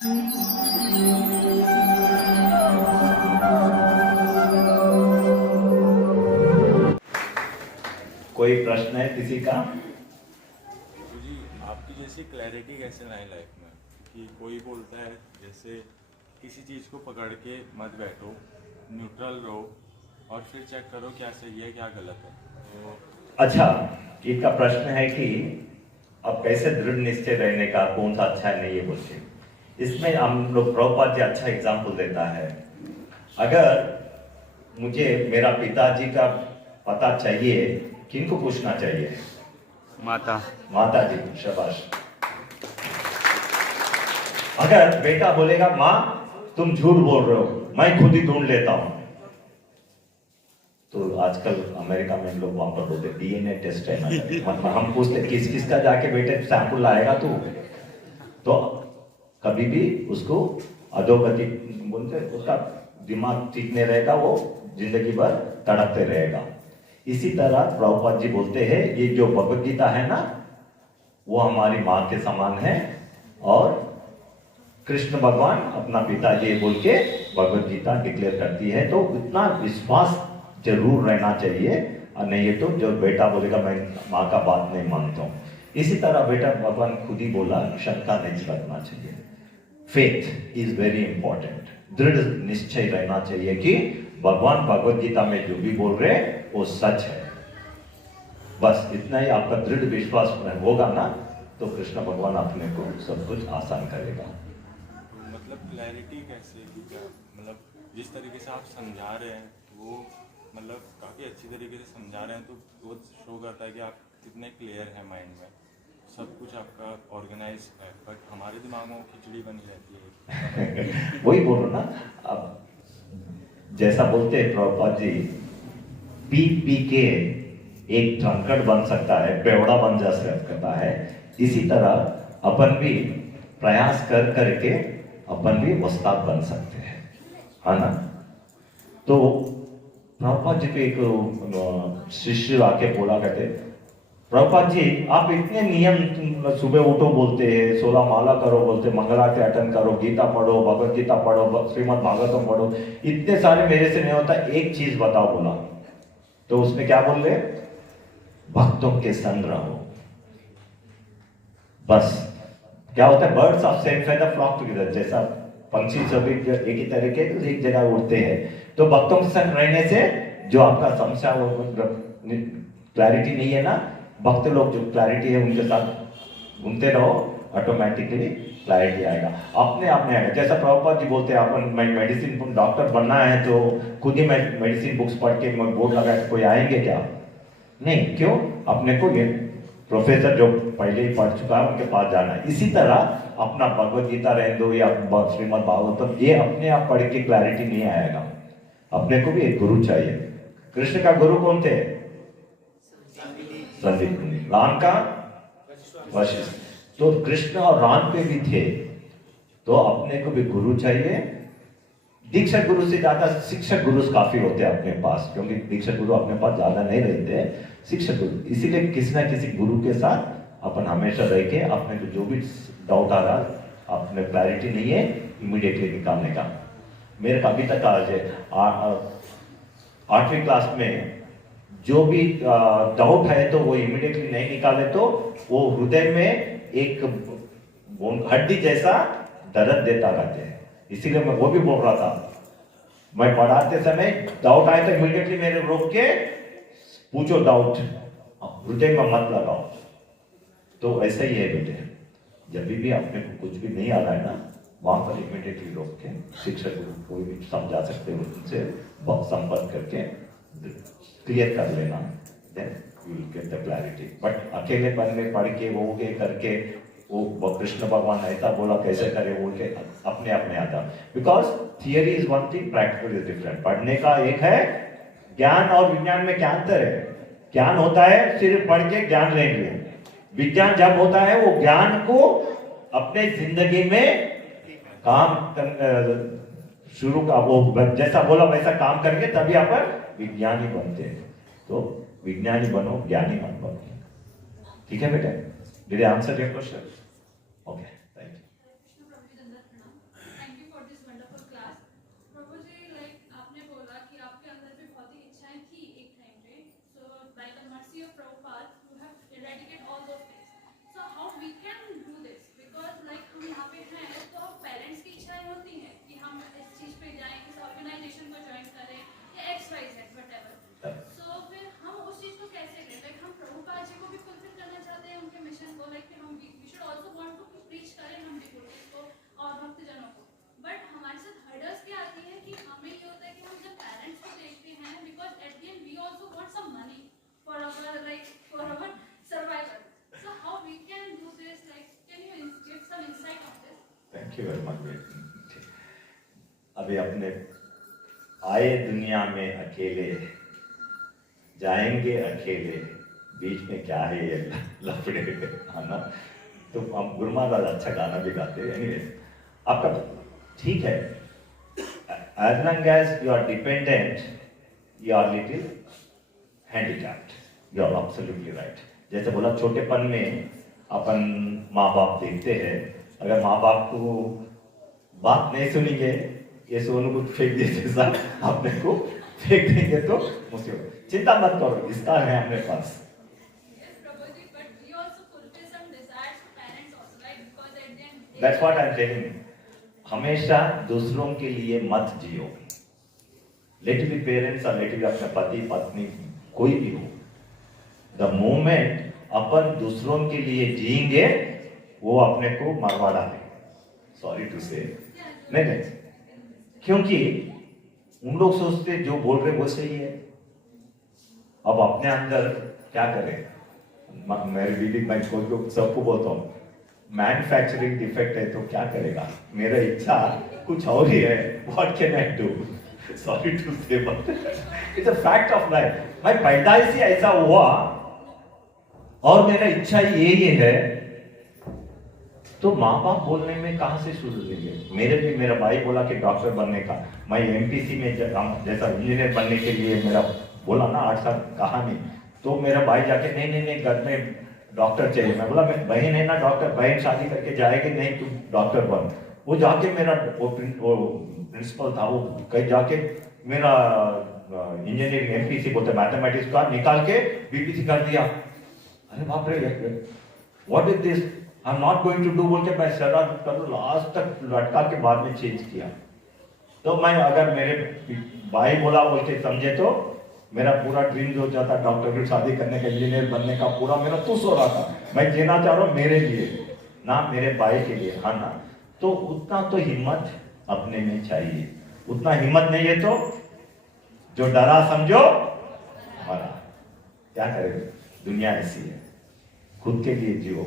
कोई प्रश्न है किसी का? जी, आपकी जैसी क्लैरिटी कैसे लाए लाइफ में कि कोई बोलता है जैसे किसी चीज़ को पकड़ के मत बैठो, न्यूट्रल रहो और फिर चेक करो क्या सही है क्या गलत है। तो अच्छा, इनका प्रश्न है कि अब कैसे दृढ़ निश्चय रहने का, कौन सा अच्छा है नहीं ये बोलते। इसमें हम लोग प्रभुपाद जी अच्छा एग्जाम्पल देता है। अगर मुझे मेरा पिताजी का पता चाहिए, किनको पूछना चाहिए? माता माता जी, शाबाश। अगर बेटा बोलेगा माँ तुम झूठ बोल रहे हो, मैं खुद ही ढूंढ लेता हूं, तो आजकल अमेरिका में लोग वहां पर बोलते डीएनए टेस्ट है ना, मतलब हम पूछते किस किस का जाके बेटे सैंपल लाएगा तू, तो कभी भी उसको अधोगति बोलते, उसका दिमाग ठीक नहीं रहेगा, वो जिंदगी भर तड़पते रहेगा। इसी तरह प्रभुपाद जी बोलते हैं ये जो भगवत गीता है ना, वो हमारी माँ के समान है, और कृष्ण भगवान अपना पिता ये बोल के भगवत गीता डिक्लेयर करती है। तो इतना विश्वास जरूर रहना चाहिए, और नहीं है तो जो बेटा बोलेगा मैं माँ का बात नहीं मानता हूँ। इसी तरह बेटा भगवान खुद ही बोला शंका नहीं रखना चाहिए। Faith is very important. दृढ़ निश्चय रहना चाहिए कि भगवान भगवत गीता में जो भी बोल रहे वो सच है। बस इतना ही आपका दृढ़ विश्वास होगा ना, तो कृष्ण भगवान अपने को सब कुछ आसान करेगा। तो मतलब क्लैरिटी कैसे कि क्या मतलब जिस तरीके से आप समझा रहे हैं वो मतलब काफ़ी अच्छी तरीके से समझा रहे हैं, तो वो शो करता है कि आप कितने क्लियर हैं माइंड में, सब कुछ आपका ऑर्गेनाइज है। बट हमारे दिमागों में खिचड़ी बनी रहती है। वही बोलो ना, अब जैसा बोलते हैं प्रभुपाद जी, पी पी के एक ड्रंकर्ड बन सकता है, बेवड़ा बन जा सकता है। इसी तरह अपन भी प्रयास कर करके अपन भी उस्ताद बन सकते हैं, है ना। तो प्रभुपाद जी को एक शिष्य आके बोला करते, प्रभुपाद जी आप इतने नियम सुबह उठो बोलते हैं, 16 माला करो बोलते, मंगलारती अटेंड करो, गीता पढ़ो, भगवत गीता पढ़ो, श्रीमद् भागवतम पढ़ो, इतने सारे मेरे से नहीं होता, एक चीज बताओ बोला। तो उसने क्या बोल रहे, भक्तों के संग रहो। बस क्या होता है, birds of same feather flock together, जैसा पंछी सभी एक ही तरह के एक जगह उड़ते हैं। तो भक्तों के संग रहने से जो आपका समस्या क्लैरिटी नहीं है ना, भक्त लोग जो क्लैरिटी है उनके साथ घूमते रहो, ऑटोमेटिकली क्लैरिटी आएगा, अपने आप में आएगा। जैसा प्रभुपाद जी बोलते हैं अपन मेडिसिन डॉक्टर बनना है तो खुद ही मेडिसिन बुक्स पढ़ के बोर्ड लगा के कोई आएंगे क्या? नहीं, क्यों? अपने को ये प्रोफेसर जो पहले ही पढ़ चुका है उनके पास जाना है। इसी तरह अपना भगवत गीता रहने दो या श्रीमद् भागवतम, ये अपने आप पढ़ के क्लैरिटी नहीं आएगा, अपने को भी एक गुरु चाहिए। कृष्ण का गुरु कौन थे? संदीप मुनि। राम का वशिष्ठ। तो कृष्ण और राम के भी थे, तो अपने को भी गुरु चाहिए। दीक्षक गुरु से ज्यादा शिक्षक गुरु काफी होते हैं अपने पास, क्योंकि दीक्षक गुरु अपने पास ज्यादा नहीं रहते, शिक्षक गुरु। इसीलिए किसी ना किसी गुरु के साथ अपन हमेशा रह के अपने को जो भी डाउट आ रहा, अपने क्लैरिटी नहीं है, इमीडिएटली निकालने का। मेरे का अभी तक आज 8वीं क्लास में जो भी डाउट है तो वो इमीडिएटली नहीं निकाले तो वो हृदय में एक हड्डी जैसा दर्द देता रहते हैं। इसीलिए मैं वो भी बोल रहा था, मैं पढ़ाते समय डाउट आए तो इमीडिएटली मेरे रोक के पूछो, डाउट हृदय में मत लगाओ। तो ऐसा ही है बेटे, जब भी अपने को कुछ भी नहीं आ रहा है ना, वहां पर इमीडिएटली रोक के शिक्षक कोई भी समझा सकते हो, उनसे संपर्क करके क्लियर कर लेना, then you will get the clarity. But अकेलेपन में पढ़ के वो के करके वो कृष्ण भगवान ऐसा बोला कैसे करे बोल के अपने अपने आता। Because theory is one thing, practical is different. पढ़ने का एक है, ज्ञान और विज्ञान में क्या अंतर है? ज्ञान होता है सिर्फ पढ़ के ज्ञान लेंगे, विज्ञान जब होता है वो ज्ञान को अपने जिंदगी में काम शुरू का, वो जैसा बोला वैसा काम करके तभी अपन विज्ञानी बनते हैं। तो विज्ञानी बनो, ज्ञानी मत बनो। ठीक है बेटा? Did I answer your question? Okay, thank you. Thank you very much. अभी अपने आए दुनिया में अकेले, जाएंगे अकेले, बीच में क्या है ये लफड़े आना। तो हम गुरु महाराज अच्छा गाना भी गाते हैं। एनीवे, आपका ठीक है, as long as you are dependent, you are little handicapped, you are absolutely right. जैसे बोला, छोटेपन में अपन माँ बाप देखते हैं, अगर माँ बाप को बात नहीं सुनेंगे, ये सोनू को फेंक दिए जैसा अपने को फेंक देंगे तो मुसीबत। चिंता मत करो, इसका है अपने पास। That's what I'm telling you. हमेशा दूसरों के लिए मत जियो। लेट बी पेरेंट्स और लेट बी अपने पति पत्नी कोई भी हो, द मोमेंट अपन दूसरों के लिए जिएंगे वो अपने को मरवा डालेंगे। सॉरी टू से, नहीं, क्योंकि उन लोग सोचते जो बोल रहे वो सही है। अब अपने अंदर क्या करें? मेरे दीदी मैं सबको बोलता हूँ, मैन्युफैक्चरिंग डिफेक्ट है तो क्या करेगा, मेरा इच्छा कुछ और ही है, what can I do? Sorry to say, but it's a fact of life. मैं पैदाइश ही ऐसा हुआ और मेरा इच्छा यही है, तो माँ बाप बोलने में कहां से शुरू देंगे? मेरा भाई बोला कि डॉक्टर बनने का, मैं एमपीसी में जैसा इंजीनियर बनने के लिए मेरा बोला ना 8 साल कहानी, तो मेरा भाई जाके नहीं घर में डॉक्टर चाहिए। मैं बोला बहन है ना डॉक्टर, बहन शादी करके जाएगी, नहीं तू डॉक्टर बन। वो जाके मेरा वो प्रिंसिपल था, वो कहीं जाके मेरा इंजीनियरिंग एमपीसी बोलते मैथमेटिक्स का निकाल के बीपीसी कर दिया। अरे बाप रे, what is this, I am not going to do बोल के मैं सरा कर लास्ट तक लटका के बाद में चेंज किया। तो मैं अगर मेरे भाई बोला बोल के समझे तो मेरा पूरा ड्रीम जो जाता डॉक्टर की शादी करने का, इंजीनियर बनने का, पूरा मेरा तुस हो रहा था। मैं जीना चाह रहा हूँ मेरे लिए ना मेरे भाई के लिए, हाँ ना। तो उतना तो हिम्मत अपने में चाहिए। उतना हिम्मत नहीं है तो जो डरा समझो मरा। क्या करेंगे, दुनिया ऐसी है, खुद के लिए जियो।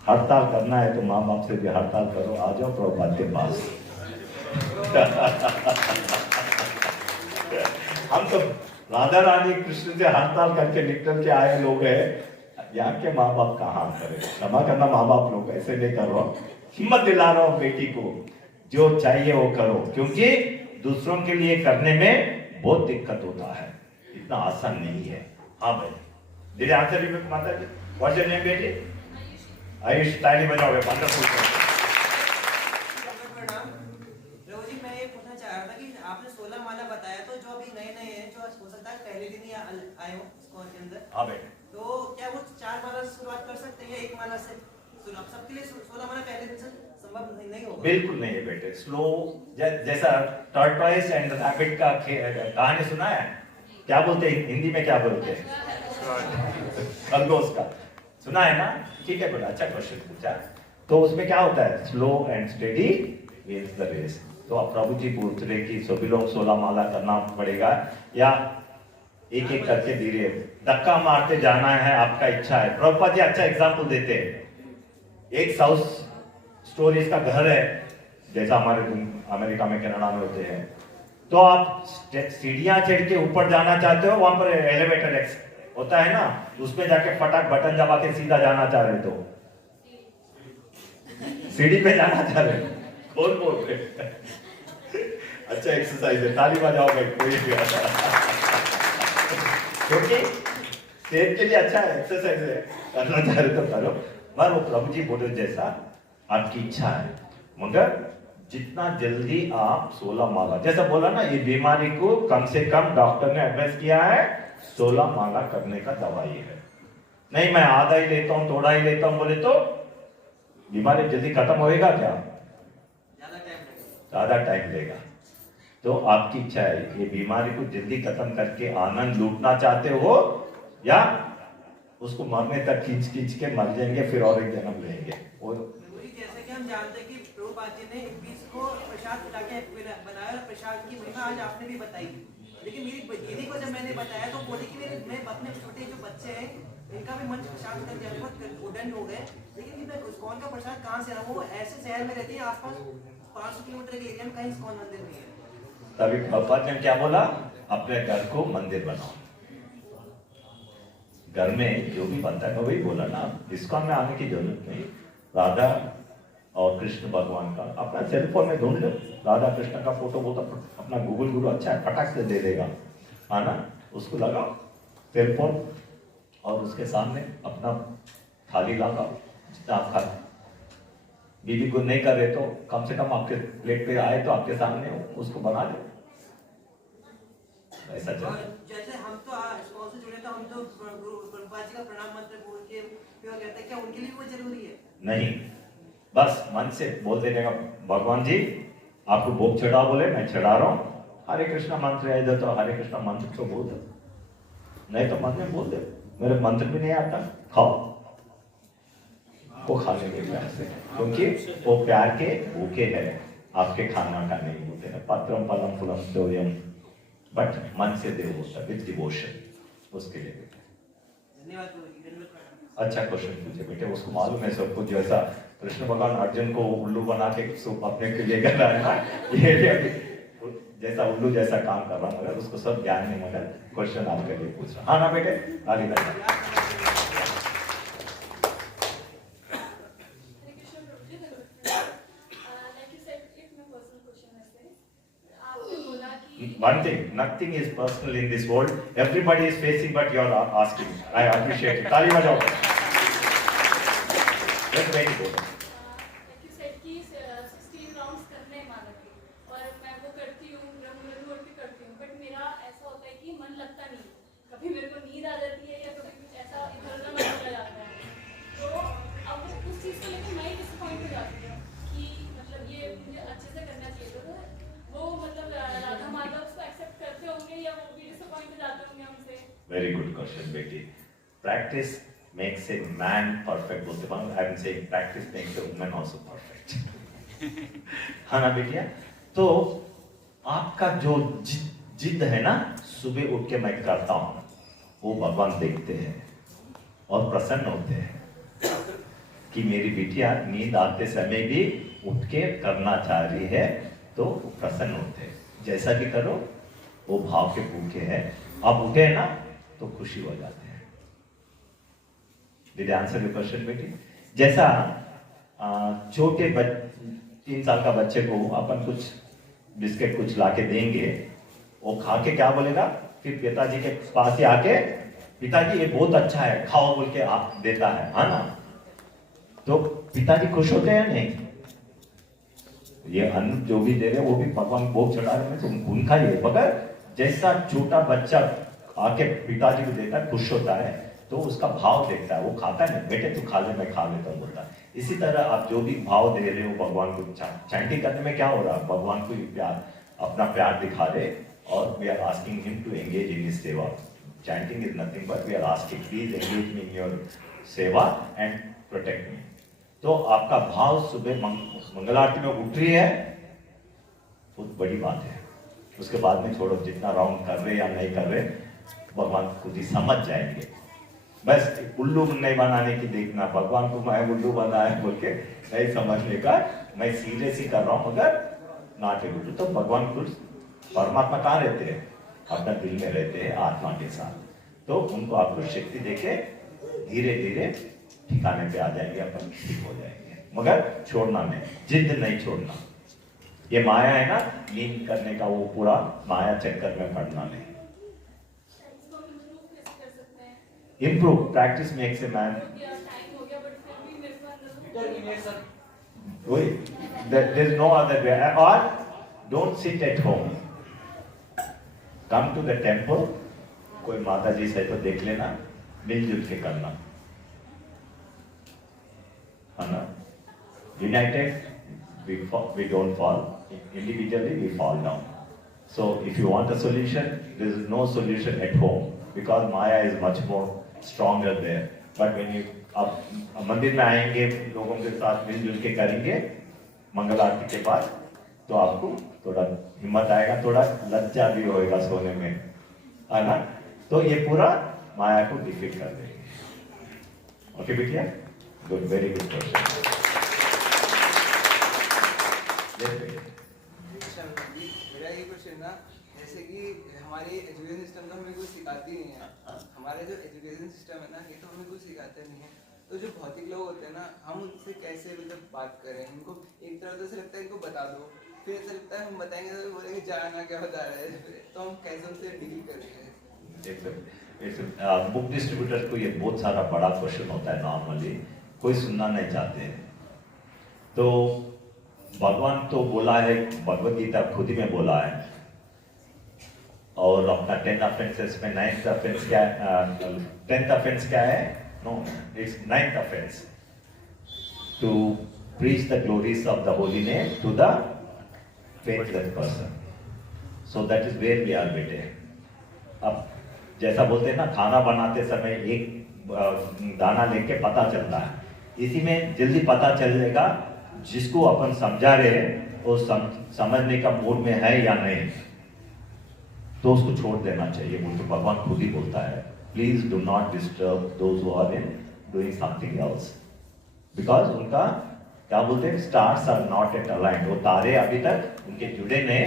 हड़ताल करना है तो माँ बाप से भी हड़ताल करो, आ जाओ प्रभुपाद के पास। हम तो राधा रानी कृष्ण से हड़ताल करके निकल के आए लोग हैं। यहाँ के माँ बाप कहाँ करे, क्षमा करना माँ बाप लोग, ऐसे नहीं कर रहा हूँ, हिम्मत दिला रहा हूँ बेटी को, जो चाहिए वो करो, क्योंकि दूसरों के लिए करने में बहुत दिक्कत होता है, इतना आसान नहीं है। हाँ भाई, दीदी आंसर भी माता जी, व्हाट्स योर नेम बेटी? आयुष, ताली बजाओगे, वंडरफुल। आपने 16 माला बताया, तो जो अभी नए हैं, जो हो सकता है पहले दिन ही आए हो इस्कॉन के अंदर, हाँ बेटे, तो क्या वो 4 माला से शुरुआत कर सकते हैं या 1 माला से? सबके लिए 16 माला पहले दिन से संभव नहीं होगा। बिल्कुल नहीं है बेटे, स्लो। जैसा टॉर्टोइस एंड रैबिट का कहानी सुना है, क्या बोलते हैं हिंदी में, क्या बोलते हैं? खरगोश का सुना है ना? ठीक है बेटा, अच्छा क्वेश्चन पूछा। तो उसमें क्या होता है, slow and steady wins the race. तो अब प्रभु जी पूछ रहे कि सभी लोग 16 माला करना पड़ेगा या एक एक करके धीरे धक्का मारते जाना है, आपका इच्छा है। प्रभुपाद जी अच्छा एग्जाम्पल देते हैं। एक साउथ स्टोरीज का घर है, जैसा हमारे अमेरिका में कनाडा में होते हैं, तो आप सीढ़ियां चढ़ के ऊपर जाना चाहते हो, वहां पर एलिवेटर होता है ना, उसमें जाके फटाक बटन दबा के सीधा जाना चाह रहे, तो सीढ़ी पे जाना चाह रहे, कौन बोल रहे? अच्छा एक्सरसाइज है, ताली बजाओ भाई कोई भी। क्योंकि सेहत के लिए अच्छा है, एक्सरसाइज है, करना चाह रहे तो करो। पर वो प्रभु जी बोले जैसा आपकी इच्छा है, मगर जितना जल्दी आप 16 माला, जैसा बोला ना, ये बीमारी को कम से कम डॉक्टर ने एडवाइस किया है 16 माला करने का दवाई है। नहीं मैं आधा ही लेता हूँ, थोड़ा ही लेता हूँ बोले तो बीमारी जल्दी खत्म होएगा क्या? ज्यादा टाइम लेगा। तो आपकी इच्छा है, ये बीमारी को जल्दी खत्म करके आनंद लूटना चाहते हो या उसको मरने तक खींच खींच के मर जाएंगे, फिर और एक जन्म लेंगे। जैसे कि हम जानते हैं कि प्रभुपाद जी ने 21 को प्रसाद खिलाके बनाया, और प्रसाद की महिमा आज आपने भी बताई। लेकिन मेरी दीदी को जब मैंने बताया तो बोली कि मैं अपने छोटे जो बच्चे हैं इनका भी मन शांत कर दिया, बहुत उदंड हो गए। लेकिन इनका इस्कॉन का प्रसाद कहाँ से आया? वो ऐसे शहर में रहते हैं, आसपास 500 किलोमीटर के एरिया में कहीं इस्कॉन मंदिर नहीं है। तभी प्रभुपाद ने क्या बोला, अपने घर को मंदिर बनाओ। घर में जो भी बनता है, वही बोला ना, इस्कॉन में आने की जरूरत नहीं। राधा और कृष्ण भगवान का अपना सेल फोन में ढूंढ लो, राधा कृष्ण का फोटो बहुत अपना गूगल गुरु अच्छा है, फटाक से दे देगा, है ना। उसको लगाओ सेल फोन और उसके सामने अपना थाली लगाओ, जितना आप खाते। बीबी को नहीं कर रहे तो कम से कम आपके प्लेट पे आए तो आपके सामने हो, उसको बना दो, ऐसा और चले। जैसे हम तो इस्कॉन से जुड़े, तो हम तो प्रभुपाद जी का प्रणाम मंत्र बोल के फिर वो कहते हैं, क्या उनके लिए वो जरूरी है? नहीं, बस मन से बोल देने का, भगवान जी आपको भोग चढ़ाओ, बोले मैं चढ़ा रहा हूँ, हरे कृष्णा मंत्र याद है तो हरे कृष्णा मंत्र तो बोल दो, नहीं तो मन में बोल दो, मेरे मंत्र भी नहीं आता, खाओ। वो खाने के प्यार से, क्योंकि वो प्यार के भूखे है, आपके खाना का नहीं होते हैं। पत्रम पलम फुलम तोयम, बट मन से देव होता है, विद डिवोशन, उसके लिए बेटे। धन्यवाद गुरुजी, धन्यवाद प्रणाम। अच्छा क्वेश्चन पूछे बेटे, उसको मालूम है सब कुछ, जैसा कृष्ण भगवान अर्जुन को उल्लू बना के सूप अपने के लिए कर रहा है ना, ये भी अभी जैसा उल्लू जैसा काम कर रहा हूँ, मगर उसको सब ज्ञान नहीं, मगर क्वेश्चन आपके लिए पूछ रहा। हाँ ना बेटे, आगे बढ़िए। One thing, nothing is personal in this world. Everybody is facing, but you are asking. I appreciate it. ताली बजाओ। That's very good. like you said कि 16 राउंड्स करने हैं मानो कि, और मैं वो करती हूँ, रेगुलर भी करती हूँ, बट मेरा ऐसा होता है कि मन लगता नहीं, कभी मेरे को नींद आ जाती है या कभी कुछ ऐसा इधर उधर मन चला जाता है। तो अब उस चीज़ को लेकर मैं डिसअपॉइंट हो जाती हूँ कि मतलब ये मुझे अच्छे से करना चाहिए, तो वो मतलब राधा माधव उसको एक्सेप्ट करते होंगे या वो भी डिसअपॉइंट हो जाते होंगे हमसे। Very good question, बेटी। Practice makes a man perfect बोलते हैं, I am saying practice makes a woman also perfect. हाँ ना बेटिया, तो आपका जो जिद है ना, सुबह उठ के मैं करता हूँ, वो भगवान देखते हैं और प्रसन्न होते हैं कि मेरी बिटिया नींद आते समय भी उठ के करना चाह रही है, तो प्रसन्न होते हैं। जैसा भी करो वो भाव के भूखे हैं, आप उठे ना तो खुशी हो जाते हैं। Did I answer your question बेटी? जैसा छोटे 3 साल का बच्चे को अपन कुछ बिस्किट कुछ लाके देंगे, वो खा के क्या बोलेगा, फिर पिताजी के पास ही आके पिताजी ये बहुत अच्छा है खाओ बोल के आप देता है ना, तो पिताजी खुश होते हैं नहीं? ये अन्न जो भी दे रहे वो भी भगवान भोग चढ़ा रहे हैं, तुम उनका ही है, मगर जैसा छोटा बच्चा आके पिताजी को देता है, खुश होता है, तो उसका भाव देखता है, वो खाता नहीं, बेटे तू खा ले मैं खा लेता हूँ बोलता है। इसी तरह आप जो भी भाव दे रहे हो भगवान को, चैंटिंग करने में क्या हो रहा है, भगवान को प्यार, अपना प्यार दिखा रहे, और we are asking him to engage in his seva. Chanting is nothing but we are asking please engage me in your seva and protect me. तो आपका भाव सुबह मंगल आरती में उठ रही है, बहुत बड़ी बात है। उसके बाद में छोड़ो, जितना राउंड कर रहे या नहीं कर रहे, भगवान खुद ही समझ जाएंगे। बस उल्लू नहीं बनाने की देखना, भगवान को मैं उल्लू बनाया बोल के नहीं समझने का, मैं सीरियस ही कर रहा हूँ मगर नॉट एबल टू। तो भगवान खुद, परमात्मा कहाँ रहते हैं, अपना दिल में रहते हैं आत्मा के साथ, तो उनको आपको शक्ति देके धीरे धीरे ठिकाने पे आ जाएंगे, अपन ठीक हो जाएंगे, मगर छोड़ना नहीं, जिद नहीं छोड़ना। ये माया है ना, नींद करने का, वो पूरा माया चक्कर में पड़ना नहीं। Improve, practice makes a man. Wait, there's no other way. Or don't sit at home. Come to the temple. कोई माता जी से तो देख लेना, मिलजुल के करना, है ना? United, we don't fall. Individually, we fall down. So, if you want a solution, there is no solution at home because Maya is much more stronger there. But when you आप मंदिर में आएंगे, लोगों के साथ मिलजुल के करेंगे मंगल आरती के बाद, तो आपको थोड़ा हिम्मत आएगा, थोड़ा लज्जा भी होएगा सोने में, है ना? तो ये पूरा माया को डिफीट कर देंगे। ओके बिटिया, गुड, वेरी गुड क्वेश्चन। मेरा ये क्वेश्चन ना, जैसे कि हमारी एजुकेशन सिस्टम तो हमें कुछ सिखाती नहीं है। हमारा जो एजुकेशन सिस्टम है ना, ये तो हमें कुछ सिखाते नहीं है। तो जो भौतिक लोग होते हैं ना, हम उनसे कैसे मतलब बात करें? इनको एक तरह से लगता है इनको बता दो, फिर ऐसा लगता है हम बताएंगे तो बोलेंगे जाना क्या बता रहे हैं, तो हम कैसे उनसे डील करेंगे? बुक डिस्ट्रीब्यूटर को ये बहुत सारा बड़ा क्वेश्चन होता है नॉर्मली, कोई सुनना नहीं चाहते हैं। तो भगवान तो बोला है, भगवद गीता खुद ही में बोला है, और अपना 10 ऑफेंसेस में 9th ऑफेंस क्या है? 10th ऑफेंस क्या है? No, it's 9th offence to preach the glories of the holy name to the faithless person. So that is where we are बेटे। अब जैसा बोलते हैं ना, खाना बनाते समय एक दाना लेके पता चलता है, इसी में जल्दी पता चलेगा जिसको अपन समझा रहे हैं वो समझने का मूड में है या नहीं, तो उसको छोड़ देना चाहिए। बोल तो भगवान खुद ही बोलता है, please do not disturb those who are in doing something else, because उनका क्या बोलते हैं, stars are not at aligned, वो तारे अभी तक उनके जुड़े नहीं,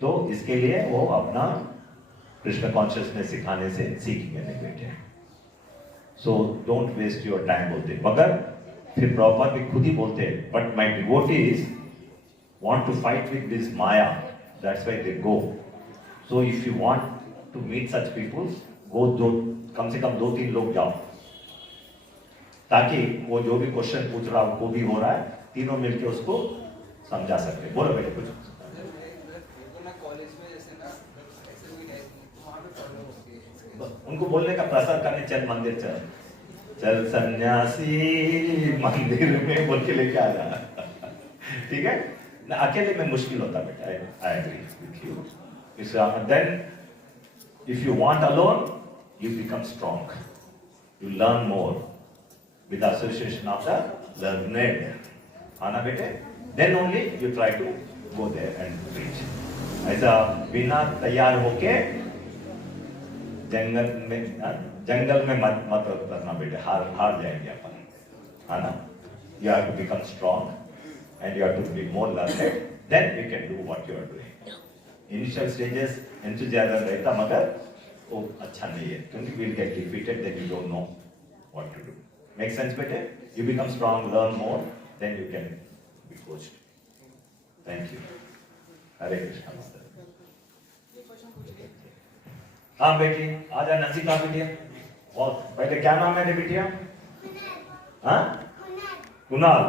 तो इसके लिए वो अपना कृष्ण कॉन्शियसनेस सिखाने से सीखेंगे नहीं बेटे। So don't waste your time बोलते, मगर फिर प्रॉपर भी खुद ही बोलते हैं, but my devotees want to fight with this maya, that's why they go. So if you want to meet such people, वो दो कम से कम 2-3 लोग जाओ, ताकि वो जो भी क्वेश्चन पूछ रहा है, वो भी हो रहा है, तीनों मिलके उसको समझा सकते। बोलो बेटे कुछ। उनको बोलने का प्रसार करने, चल मंदिर चल, चल सन्यासी मंदिर में बोल के लेके आ जा, ठीक है ना? अकेले में मुश्किल होता बेटा, I agree with you. Then if you want alone, you become strong, you learn more with association of the learned, आना बेटे, then only you try to go there and preach। ऐसा बिना तैयार होके जंगल में मत करना बेटे, हार जाएंगे अपन, है ना? You have to become strong and you have to be more learned, then you can do what you are doing। Initial stages enthusiasm रहता, मगर वो अच्छा नहीं है, क्योंकि we'll get defeated, then you don't know what to do। Make sense बेटे? You become strong, learn more, then you can be coached। Thank you। हरे कृष्णा। हाँ बेटी, आजा नसीका बिटिया। और पहले क्या नाम है बिटिया? हाँ? कुणाल।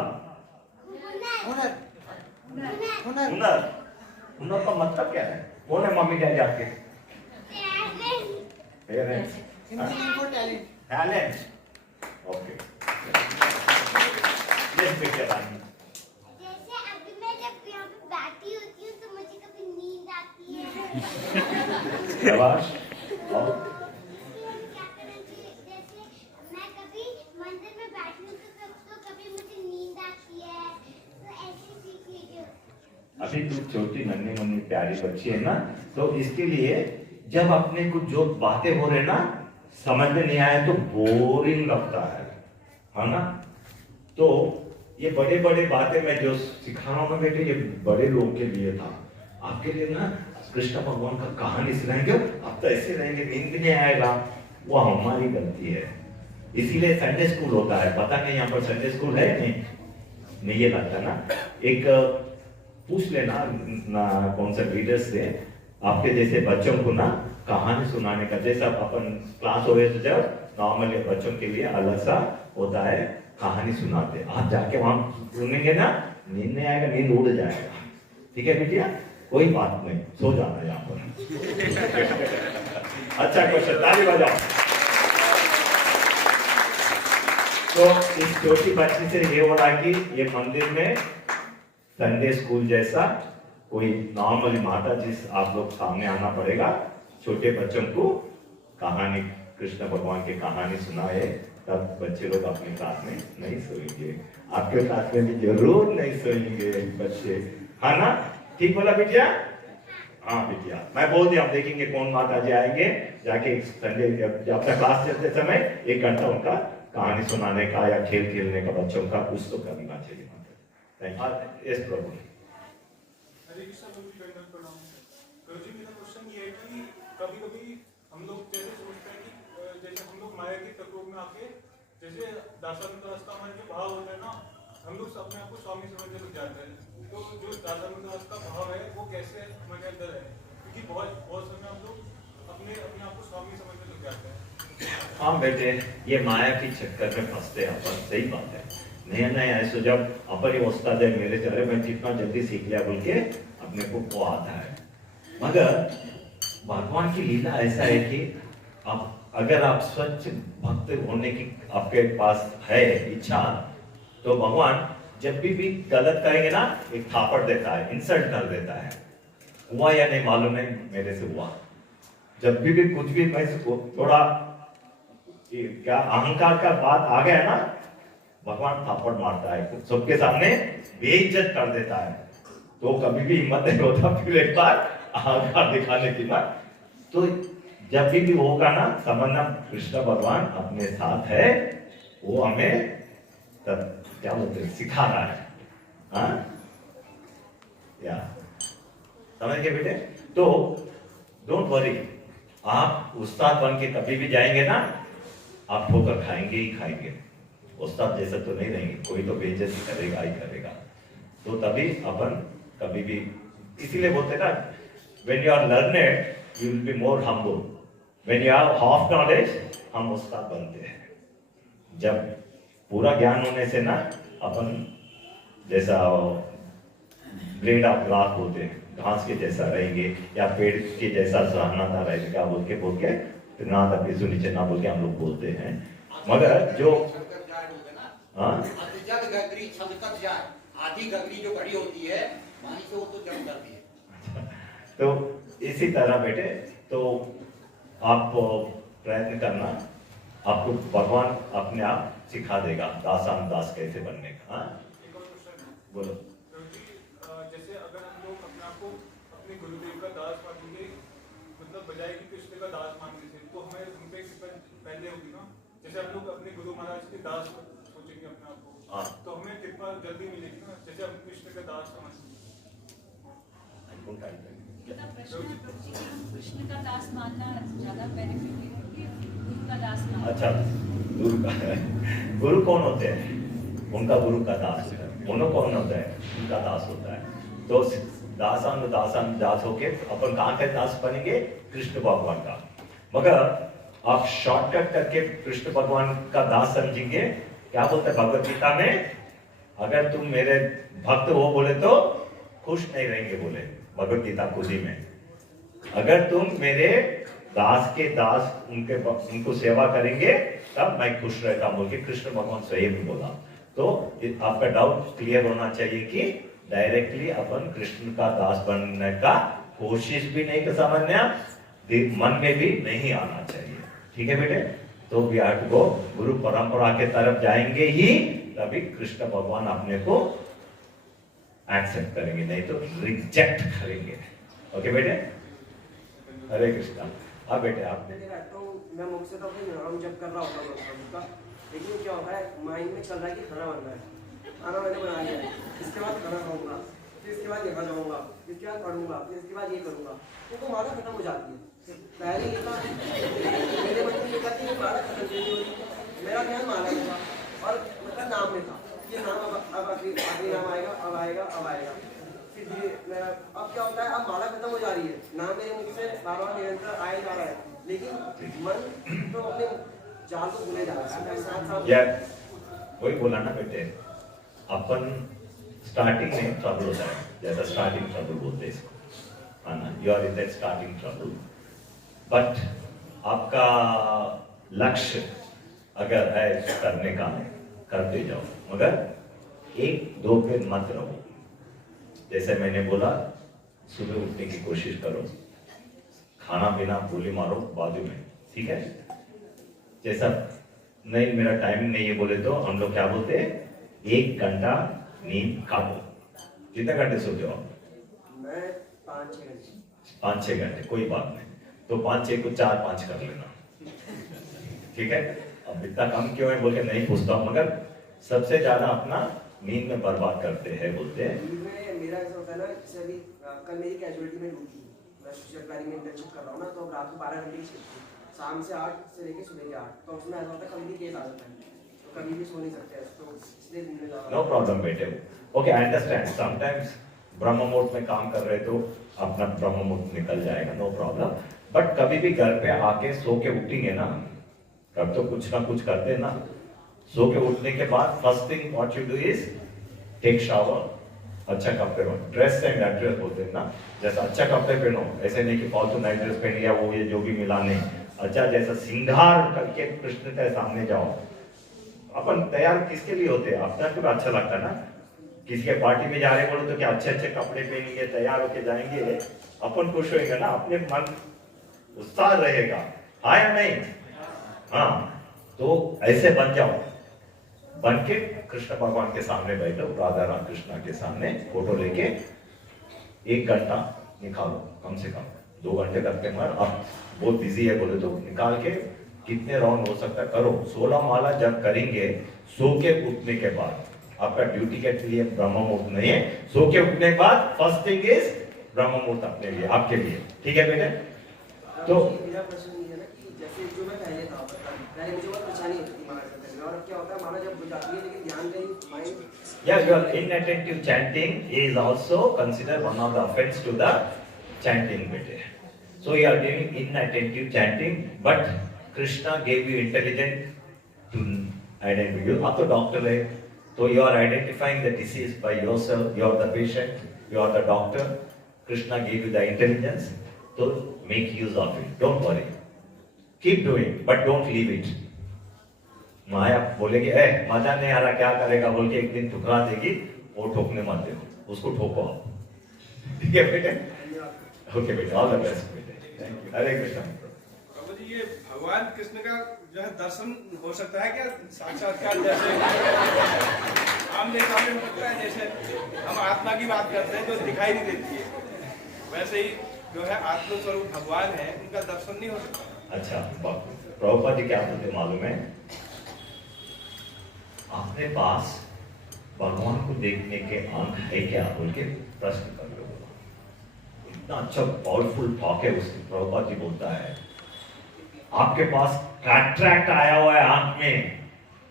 हुनर का मतलब क्या है? कौन है मम्मी डैडी आपके? पेरेंट्स। टैलेंट। ओके। यस बेटा। जैसे अभी मैं जब यहाँ पे बैठी होती हूँ तो मुझे कभी नींद आती है। शाबाश। और क्या करना चाहिए? जैसे मैं कभी मंदिर में बैठी हूँ तो कभी मुझे नींद आती है, तो ऐसी चीजें। अभी तू छोटी नन्ही मुन्नी प्यारी बच्ची है ना, तो इसके लिए जब अपने कुछ जो बातें हो रहे ना समझ में नहीं आए तो बोरिंग लगता है ना? तो ये बड़े बड़े बातें मैं जो सिखा रहा हूँ ना बेटे, ये बड़े लोग के लिए था। आपके लिए ना कृष्ण भगवान का कहानी सुनाएंगे, आप तो ऐसे रहेंगे, नींद भी नहीं आएगा, वो हमारी गलती है। इसीलिए संडे स्कूल होता है, पता नहीं यहाँ पर संडे स्कूल है नहीं ये लगता ना। एक पूछ लेना ना कौन सा लीडर से, आपके जैसे बच्चों को ना कहानी सुनाने का, जैसा अपन क्लास हो रहे तो जब नॉर्मली बच्चों के लिए अलग सा होता है, कहानी सुनाते। आप जाके वहां सुनेंगे ना, नींद नहीं आएगा, नींद उड़ जाएगा। ठीक है बिटिया, कोई बात नहीं, सो जाना यहाँ पर। अच्छा क्वेश्चन, ताली बजाओ। तो इस छोटी बच्ची से ये हो रहा कि ये मंदिर में संडे स्कूल जैसा कोई नॉर्मली माता जिस आप लोग सामने आना पड़ेगा, छोटे बच्चों को कहानी, कृष्ण भगवान की कहानी सुनाए, तब बच्चे लोग अपने क्लास में नहीं सोएंगे। आपके क्लास में भी जरूर नहीं सोएंगे बच्चे, है ना? ठीक बोला बिटिया? हाँ बिटिया, मैं बोल दिया, आप देखेंगे कौन माता जी आएंगे, जाके संडे जब अपना क्लास चलते समय 1 घंटा उनका कहानी सुनाने का या खेल खेलने का बच्चों का कुछ तो करना चाहिए। Thank you. यस प्रभु। हरे कृष्णा प्रभु जी, दंडवत प्रणाम। गुरु जी, मेरा क्वेश्चन ये है कि कभी कभी हम लोग जैसे सोचते हैं कि जैसे हम लोग माया के प्रकोप में आके जैसे दासानुदास रास्ता हमारे जो भाव होता है ना, हम लोग अपने आप को स्वामी समझने लग जाते हैं। तो जो दासानुदास का भाव है वो कैसे हमारे अंदर है, क्योंकि बहुत समय हम लोग अपने अपने आप को स्वामी समझने लग जाते हैं। हाँ बेटे, ये माया की चक्कर में फंसते हैं अपन, सही बात है। नया नया ऐसे जब अपन ही उस्ताद है मेरे से, अरे मैं जितना जल्दी सीख लिया बोल के अपने को वो आता है। मगर भगवान की लीला ऐसा है कि आप अगर आप स्वच्छ भक्त होने की आपके पास है इच्छा, तो भगवान जब भी गलत करेंगे ना, एक थापड़ देता है, इंसल्ट कर देता है। हुआ या नहीं मालूम नहीं, मेरे से हुआ। जब भी कुछ भी मैं थोड़ा क्या अहंकार का बात आ गया ना, भगवान थापड़ मारता है, सबके सामने बेइज्जत कर देता है। तो कभी भी हिम्मत नहीं होता फिर एक बार अहंकार दिखाने की बात। तो जब भी होगा ना, समझना कृष्ण भगवान अपने साथ है, वो हमें क्या बोलते हैं, सिखा रहा है। हाँ या समझ गए बेटे? तो डोंट वरी, आप उस्ताद बन के कभी भी जाएंगे ना, आप ठोकर खाएंगे ही खाएंगे। उस्ताद जैसा तो नहीं रहेंगे, कोई तो बेइज्जती करेगा ही करेगा। तो तभी अपन कभी भी, इसीलिए बोलते ना, when you are learned you will be more humble, when you have half knowledge हम उस्ताद बनते हैं। जब पूरा ज्ञान होने से ना, अपन जैसा ब्लेड ऑफ ग्रास बोलते हैं, घास के जैसा रहेंगे, या पेड़ के जैसा सहना रहेगा बोल के ना तभी नीचे ना बोल के हम लोग बोलते हैं। मगर जो आधी गगरी जो घड़ी होती है पानी से, वो तो जम जाती है। तो इसी तरह बेटे, तो आप प्रयत्न करना, आपको भगवान अपने आप सिखा देगा दासान दास कैसे बनने का। हाँ एक और क्वेश्चन है बोलो। जैसे अगर हम लोग अपने आप को अपने गुरुदेव का दास मानेंगे, मतलब बजाय कि कृष्ण का दास मानने से, तो हमें उनपे पहले होगी ना। जैसे हम लोग अपने गुरु महाराज के दास सोचेंगे अपने आप को, तो हमें कृपा जल्दी मिलेगी ना, जैसे हम कृष्ण का दास समझेंगे। कृष्ण का दास मानना ज्यादा बेनिफिट है कि गुरु का दास मानना? अच्छा, गुरु का गुरु कौन होते हैं? उनका गुरु का दास। उन्हों कौन होता है? उनका दास होता है। तो दासान दास होके अपन कहाँ के दास बनेंगे? कृष्ण भगवान का। मगर आप शॉर्टकट करके कृष्ण भगवान का दास समझेंगे। क्या बोलते हैं भगवत गीता में? अगर तुम मेरे भक्त हो बोले तो खुश नहीं रहेंगे, बोले भगवत गीता खुद ही में। अगर तुम मेरे दास के दास उनको सेवा करेंगे तब मैं खुश रहता हूं, बोल के कृष्ण भगवान स्वयं बोला। तो आपका डाउट क्लियर होना चाहिए कि डायरेक्टली अपन कृष्ण का दास बनने का कोशिश भी नहीं कर समझना, मन में भी नहीं आना चाहिए। ठीक है बेटे? तो वी हैव टू गो, गुरु परंपरा के तरफ जाएंगे ही तभी कृष्ण भगवान अपने को एक्सेप्ट करेंगे, नहीं तो रिजेक्ट करेंगे। ओके बेटे? हरे कृष्णा। अब बेटे आप तो मैं मुख से तो अपने नाम जप कर रहा होता हूँ प्रभु का, लेकिन क्या होता है माइंड में चल रहा है कि खाना बनना है, खाना मैंने बना लिया है, इसके बाद खाना खाऊंगा, फिर इसके बाद यहाँ जाऊंगा, फिर इसके बाद पढ़ूंगा, फिर इसके बाद ये करूंगा, तो माला खत्म हो जाती है। पहले ये था मेरे मन में ये था कि ये माला खत्म नहीं हो रही, मेरा ध्यान माला होगा और मतलब नाम में था, ये नाम अब आखिरी नाम आएगा, अब आएगा, अब आएगा। फिर अब क्या होता है, अब माला खत्म हो जा रही है, नाम मेरे मुख से बार बार निरंतर आया जा रहा है, लेकिन मन तो अपने जाल को भूले जा रहा है। साथ साथ वही बोला ना बेटे, अपन स्टार्टिंग में ट्रबल होता है, जैसा स्टार्टिंग ट्रबल बोलते हैं इसको, है ना? You are in that starting trouble, but आपका लक्ष्य अगर है करने का, करते जाओ, मगर एक दो पे मत रहो। जैसे मैंने बोला, सुबह उठने की कोशिश करो, खाना पीना गोली मारो बाजू में, ठीक है? जैसा नहीं मेरा टाइम नहीं है बोले तो हम लोग क्या बोलते हैं, 1 घंटा नींद काटो। कितने घंटे सोते हो आप? मैं 5-6 घंटे। 5-6 घंटे, कोई बात नहीं। तो 5-6 को 4-5 कर लेना, ठीक है? अब इतना कम क्यों है बोल के नहीं पूछता हूँ, मगर सबसे ज्यादा अपना नींद में बर्बाद करते हैं बोलते हैं। नींद में मेरा ऐसा होता है ना, जैसे अभी कल मेरी कैजुअलिटी में ड्यूटी, मैं सरकारी में इंटर्नशिप कर रहा हूँ ना, तो अब रात को 12 घंटे की शिफ्ट थी, शाम से 8 से लेकर सुबह के 8, तो उसमें ऐसा होता है कभी भी केस आ जाता है, तो कभी भी सो नहीं सकते, तो इसलिए नींद में ज़्यादा। नो प्रॉब्लम बेटे, ओके आई अंडरस्टैंड। समटाइम्स ब्रह्म मुहूर्त में काम कर रहे तो अपना ब्रह्म मुहूर्त निकल जाएगा, नो प्रॉब्लम। बट कभी भी घर पे आके सो के उठेंगे ना, कब तो कुछ ना कुछ करते हैं ना, सो के उठने के बाद first thing what you do is take shower, अच्छा कपड़े पहनो, ड्रेस एंड ड्रेस बोलते हैं ना, जैसा अच्छा कपड़े पहनो, ऐसे नहीं कि फालतू नाइट ड्रेस पहन लिया वो ये जो भी मिला नहीं, अच्छा जैसा श्रृंगार करके कृष्ण के सामने जाओ। अपन तैयार किसके लिए होते हैं, अपना तो अच्छा लगता है ना, किसी के पार्टी में जा रहे बोलो तो क्या अच्छे अच्छे कपड़े पहनेंगे, तैयार होके जाएंगे, अपन खुश होएंगे ना, अपने मन उत्साह रहेगा, हाँ या नहीं? हाँ, तो ऐसे बन जाओ, बन के कृष्ण भगवान के सामने बैठो, राधा राम कृष्णा के सामने फोटो लेके 1 घंटा निकालो, कम से कम 2 घंटे करते मगर अब बहुत बिजी है बोले तो निकाल के कितने राउंड हो सकता है करो। 16 माला जब करेंगे सो के उठने के बाद, आपका ड्यूटी के लिए ब्रह्म मुहूर्त नहीं है, सो के उठने के बाद फर्स्ट थिंग इज ब्रह्म मुहूर्त अपने लिए, आपके लिए, ठीक है बेटे? तो मेरा प्रश्न ये है ना कि जैसे जो मैं पहले था, पहले मुझे बहुत परेशानी होती थी माला करने में, और अब क्या होता है माला जब हो जाती है लेकिन ध्यान कहीं mind. yeah, your inattentive chanting is also considered one of the offense to the chanting bete. So you are doing inattentive chanting, but Krishna gave you intelligence to identify. You are the doctor, right? So you are identifying the disease by yourself. You are the patient. You are the doctor. Krishna gave you the intelligence. So make use of it. Don't worry. Keep doing, but don't leave it. माया बोलेगी ए मजा नहीं आ रहा क्या करेगा बोल के एक दिन ठुकरा देगी, वो ठोकने मत दो, उसको ठोको आप, ठीक है बेटे? ओके बेटे, ऑल द बेस्ट बेटे, थैंक यू, हरे कृष्ण। प्रभु जी, ये भगवान कृष्ण का जो है दर्शन हो सकता है क्या साक्षात्कार, जैसे आमने सामने हो सकता है, जैसे हम आत्मा की बात करते हैं जो दिखाई नहीं देती है, वैसे ही जो है आत्मस्वरूप भगवान है उनका दर्शन नहीं हो सकता? अच्छा, प्रभुपाद जी क्या बोलते मालूम है, अपने पास भगवान को देखने के आंख है क्या बोल के प्रश्न कर लो। इतना अच्छा पावरफुल टॉक है उसकी, प्रभुपाद जी बोलता है आपके पास कैटरैक्ट आया हुआ है आंख में,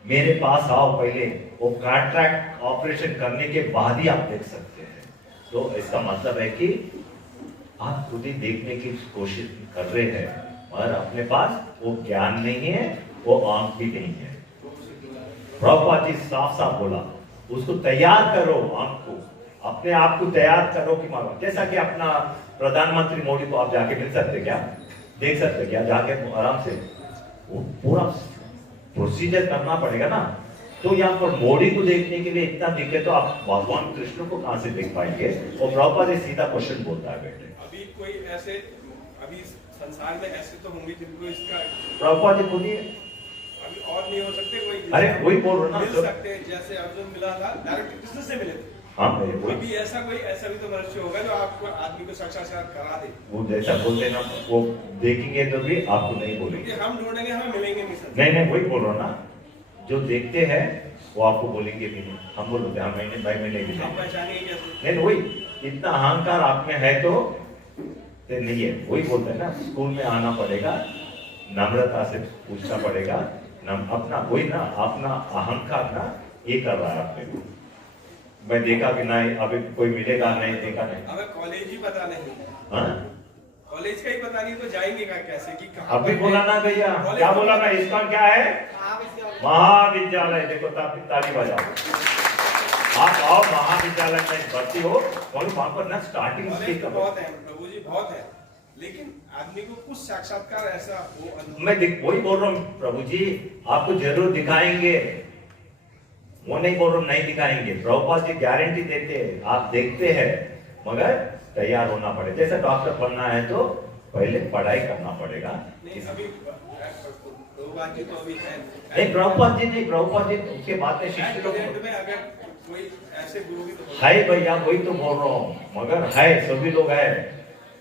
मेरे पास आओ पहले, वो कैटरैक्ट ऑपरेशन करने के बाद ही आप देख सकते हैं। तो इसका मतलब है कि आप खुद ही देखने की कोशिश कर रहे हैं, मगर अपने पास वो ज्ञान नहीं है, वो आंख भी नहीं है। प्रभुपाद जी साफ साफ बोला, उसको तैयार करो, आंख को, अपने आप को तैयार करो कि मानो, जैसा कि अपना प्रधानमंत्री मोदी को आप जाके मिल सकते क्या, देख सकते क्या जाके आराम से, वो पूरा प्रोसीजर करना पड़ेगा ना। तो यहाँ पर मोदी को देखने के लिए इतना दिखे तो आप भगवान कृष्ण को कहां से देख पाएंगे? और प्रभुपाद जी सीधा क्वेश्चन बोलता है बेटे, अभी कोई ऐसे अभी संसार में ऐसे तो होंगे जिनको इसका, प्रभुपाद जी खुद ही अभी और नहीं हो सकते कोई, अरे वही बोल रहा मिल ना, सकते हैं, जैसे अर्जुन मिला था डायरेक्ट कृष्ण से मिले थे, हाँ कोई भी ऐसा भी तो मनुष्य होगा जो आपको आदमी को साक्षात्कार करा दे, वो जैसा बोलते ना, वो देखेंगे तो भी आपको नहीं बोलेंगे, क्योंकि हम ढूंढेंगे हमें मिलेंगे नहीं सर। नहीं वही बोल रहा ना, जो देखते हैं वो आपको बोलेंगे भी नहीं, हम बोलते हैं महीने भाई महीने भी हम नहीं, पहचानेंगे कैसे? नहीं वही इतना अहंकार आप में है तो नहीं है, वही बोलते हैं ना, स्कूल में आना पड़ेगा, नम्रता से पूछना पड़ेगा, अपना वही ना, अपना अहंकार ना ये कर रहा है अपने को, मैं देखा कि नहीं, अभी कोई मिलेगा नहीं, देखा नहीं, हमें कॉलेज ही पता नहीं, हाँ कॉलेज का ही पता नहीं तो जाएंगे का कैसे कि कहाँ अभी पर बोला है? ना भैया, कॉलेज क्या तो बोला ना, पता इसका क्या है? महाविद्यालय। देखो ताली बजाओ, आप आओ महाविद्यालय में भर्ती हो, और वहां पर ना स्टार्टिंग कॉलेज तो बहुत है प्रभु जी, बहुत है, लेकिन आदमी को कुछ साक्षात्कार ऐसा हो, मैं वही बोल रहा हूँ प्रभु जी, आपको जरूर दिखाएंगे, वो नहीं बोल रहा हूँ नहीं दिखाएंगे, प्रभुपाद जी गारंटी देते हैं, आप देखते हैं, मगर तैयार होना पड़ेगा। जैसे डॉक्टर बनना है तो पहले पढ़ाई करना पड़ेगा। नहीं अभी प्रभुपाद जी तो अभी है नहीं, प्रभुपाद जी नहीं, प्रभुपाद जी उसके बाद में शिष्य लोग में अगर कोई ऐसे गुरु भी तो है भैया, वही तो बोल रहा हूँ, मगर है, सभी लोग है,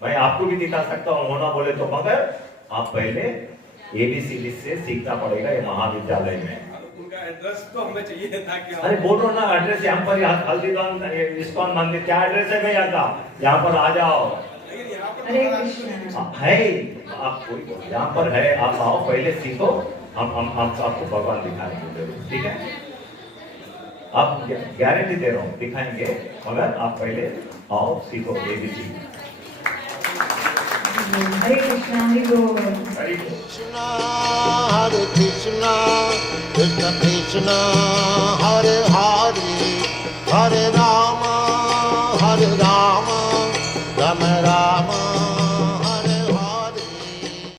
मैं आपको भी दिखा सकता हूँ होना बोले तो, मगर आप पहले ABCD से सीखना पड़ेगा ये महाविद्यालय में। उनका एड्रेस तो हमें चाहिए था कि अरे बोलो ना एड्रेस, यहाँ पर हल्दीराम इस्कॉन मंदिर, क्या एड्रेस है भैया का, यहाँ पर आ जाओ। लेकिन यहाँ पर हरे कृष्णा। है आप कोई यहाँ पर है, आप आओ पहले सीखो, हम आपको भगवान दिखाएंगे जरूर, ठीक है? आप गारंटी दे रहा हूँ दिखाएंगे, मगर आप पहले आओ सीखो ABC। हरे कृष्णा, हरि बोल। हरि बोल। Krishna, Hare Krishna, Krishna Krishna, Hare Hare, Hare Rama.